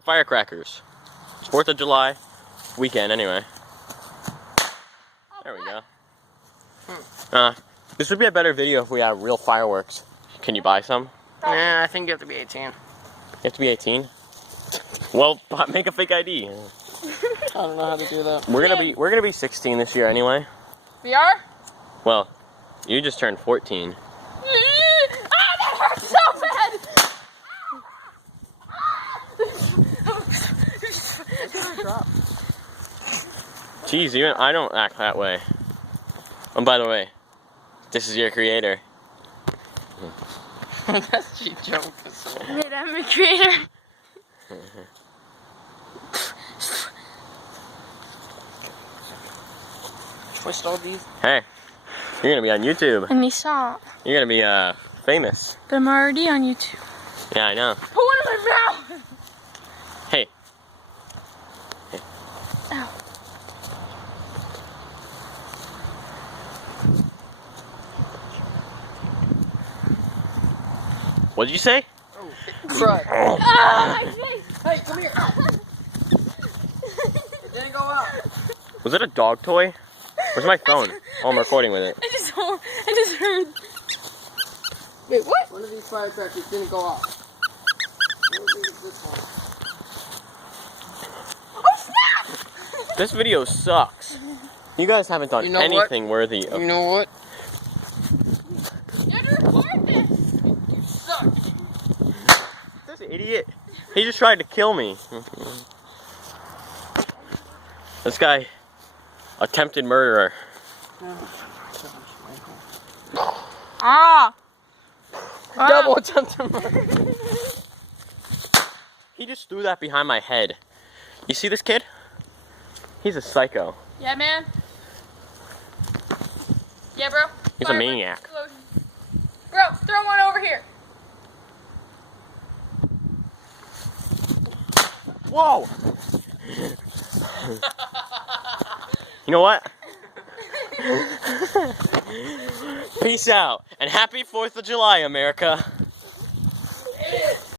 firecrackers. It's 4th of July weekend anyway. There we go. This would be a better video if we had real fireworks. Can you buy some? Nah, I think you have to be 18. You have to be 18? Well, make a fake ID. I don't know how to do that. We're gonna be 16 this year anyway. We are? Well, you just turned 14. Ah, that hurts so bad! Jeez, even I don't act that way. And by the way, this is your creator. That's cheap joke. Wait, I'm a creator. Twist all these. Hey, you're gonna be on YouTube. And he saw it. You're gonna be famous. But I'm already on YouTube. Yeah, I know. Put one in my mouth! Hey. Ow. What did you say? Oh, crud. Ah, my face! Hey, come here. It didn't go out. Was it a dog toy? Where's my phone? Oh, I'm recording with it. I just heard. Wait, what? One of these firecrackers didn't go off. I don't think it's this one. Oh, snap! This video sucks. You guys haven't done anything worthy of. You know what? You have to record this! You suck. This idiot. He just tried to kill me. This guy, attempted murderer. Ah! Double attempted murder. He just threw that behind my head. You see this kid? He's a psycho. Yeah, man. Yeah, bro. He's a maniac. Bro, throw one over here. Whoa! You know what? Peace out, and happy 4th of July, America.